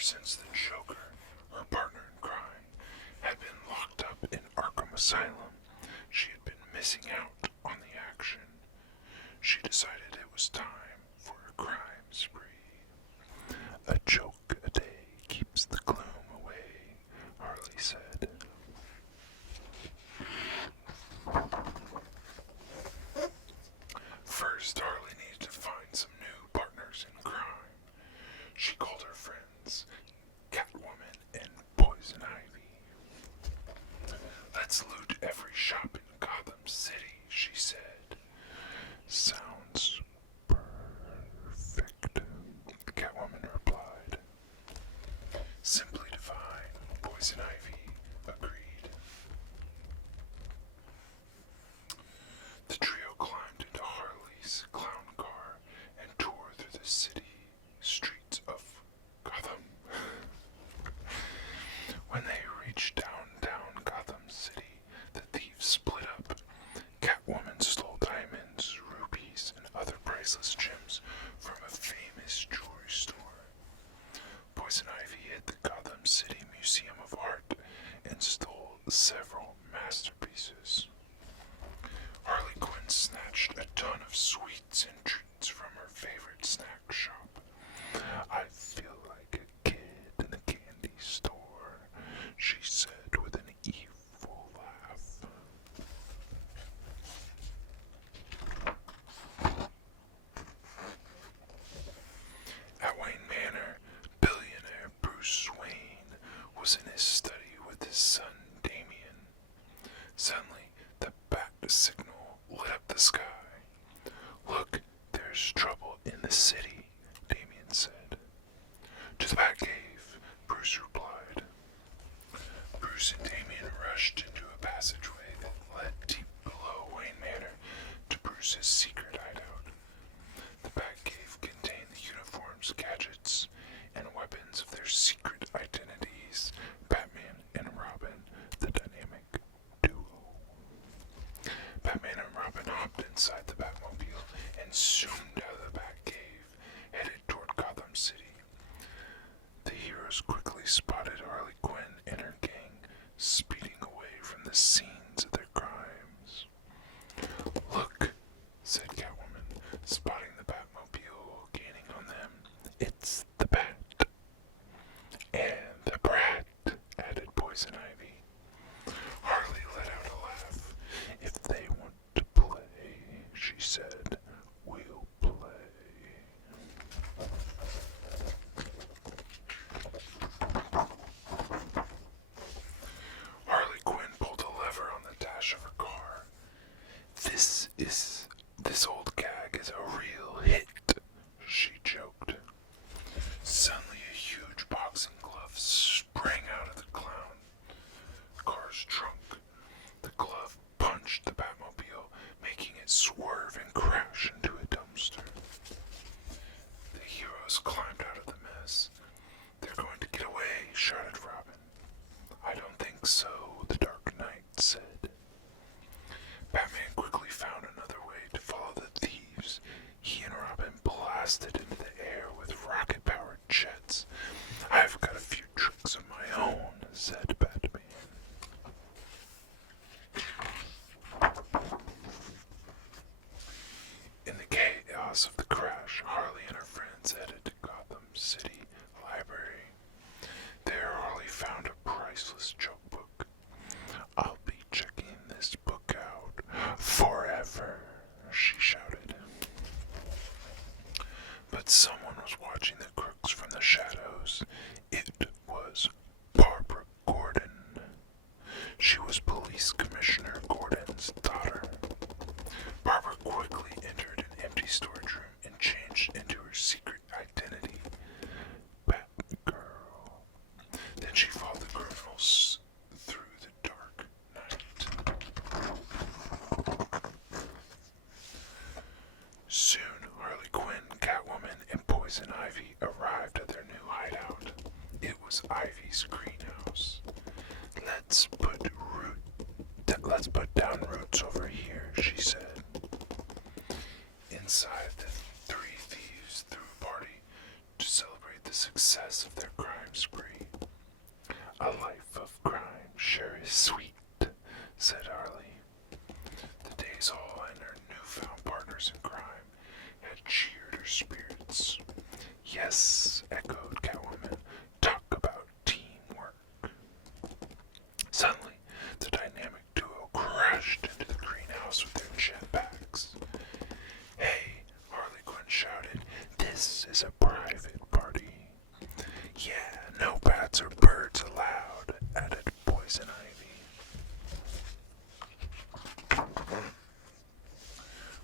since the Joker, her partner in crime, had been locked up in Arkham Asylum, she had been missing out on the action. She decided it was time for a crime spree. A joke a day keeps the gloom away, Harley said. First, Harley needed to find some new partners in crime. She called her friends Catwoman and Poison Ivy. Let's loot every shop in Gotham City, she said. Sounds perfect, Catwoman replied. Simply divine, Poison Ivy agreed. The trio climbed into Harley's clown car and tore through the city streets of Gotham. When they reached downtown Gotham City, the thieves split up. Catwoman stole diamonds, rubies, and other priceless gems from a famous jewelry store. Poison Ivy hit the Gotham City Museum of Art and stole several masterpieces. Harley Quinn snatched a ton of sweets and treats from her favorite snack shop. I feel like a kid in a candy store, she said with an evil laugh. At Wayne Manor, billionaire Bruce Wayne was in his study with his son Damien. Suddenly, the bat signal lit up the sky. Look, there's trouble in the city, Damien said. To the Batcave, Bruce replied. Bruce and Damien rushed into a passageway that led deep below Wayne Manor to Bruce's secret hideout. The Batcave contained the uniforms, gadgets, and weapons of their secret identities, Batman and Robin, the dynamic duo. Batman and Robin hopped inside the Batmobile and zoomed out of the Batcave, headed toward Gotham City. The heroes quickly spotted Harley Quinn and her gang speeding away from the scenes of their crimes. Look, said Catwoman, spotting the Batmobile gaining on them. It's the Bat. And the Brat, added Poison Ivy. Harley let out a laugh. If they want to play, she said, we'll play. Harley Quinn pulled a lever on the dash of her car. This old gag is a real hit, she joked. Suddenly a huge boxing glove sprang out of the car's trunk. The glove punched the Batmobile, making it swerve and crash into a dumpster. The heroes climbed out of the mess. They're going to get away, shouted Robin. I don't think so, the Dark Knight said. Batman quickly found another way to follow the thieves. He and Robin blasted into the air with rocket-powered jets. I've got a few tricks of my own, said Batman. In the chaos of the crash, Harley and her friends headed to Gotham City Library. There, Harley found a priceless joke book. I'll be checking this book out forever, she shouted. But someone was watching the crooks from the shadows. It was Barbara Gordon. She was Police Commissioner Gordon's daughter. Barbara quickly entered an empty storage room and changed into her secret identity, Batgirl. Then she followed the criminals through the dark night. Soon, Harley Quinn, Catwoman, and Poison Ivy arrived at their new hideout. It was Ivy's greenhouse. Let's put down roots over here, she said. Inside, the three thieves threw a party to celebrate the success of their crime spree. A life of crime sure is sweet, said Harley. The days all and her newfound partners in crime had cheered her spirits. Yes, echoed Catwoman, talk about teamwork. Suddenly, the dynamic duo crashed into the greenhouse with their jetpacks. Hey, Harley Quinn shouted, this is a private party. Yeah, no bats or birds allowed, added Poison Ivy.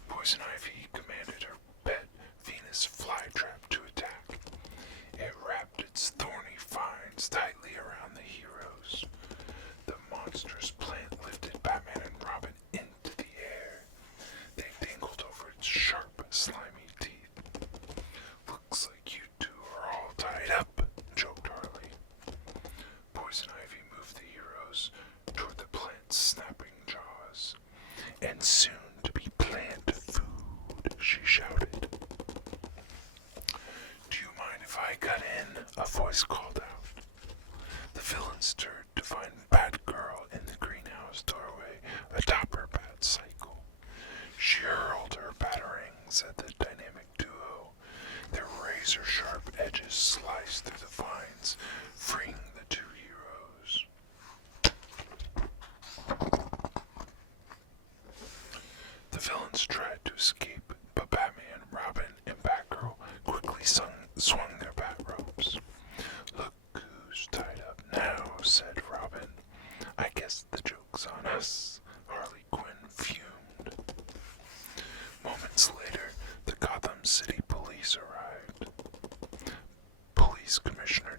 Poison Ivy commanded her pet Venus flytrap to attack. It wrapped its thorny vines tightly around the heroes. The monstrous plant lifted Batman and Robin into the air. They dangled over its sharp, slimy teeth. Looks like you two are all tied up, joked Harley. Poison Ivy moved the heroes toward the plant's snapping jaws. And soon to be plant food, she shouted. Do you mind if I cut in? A voice called out. The villain stirred to find Batgirl in the greenhouse doorway atop her bat cycle. She hurled her batarangs at the dynamic duo. Their razor-sharp edges sliced through the vines, freeing the two heroes. The villains tried to escape, but Batman, Robin, and Batgirl quickly swung their bat ropes. Look who's tied up now, said Robin. I guess the joke's on us. Harley Quinn fumed. Moments later, the Gotham City police arrived. Police Commissioner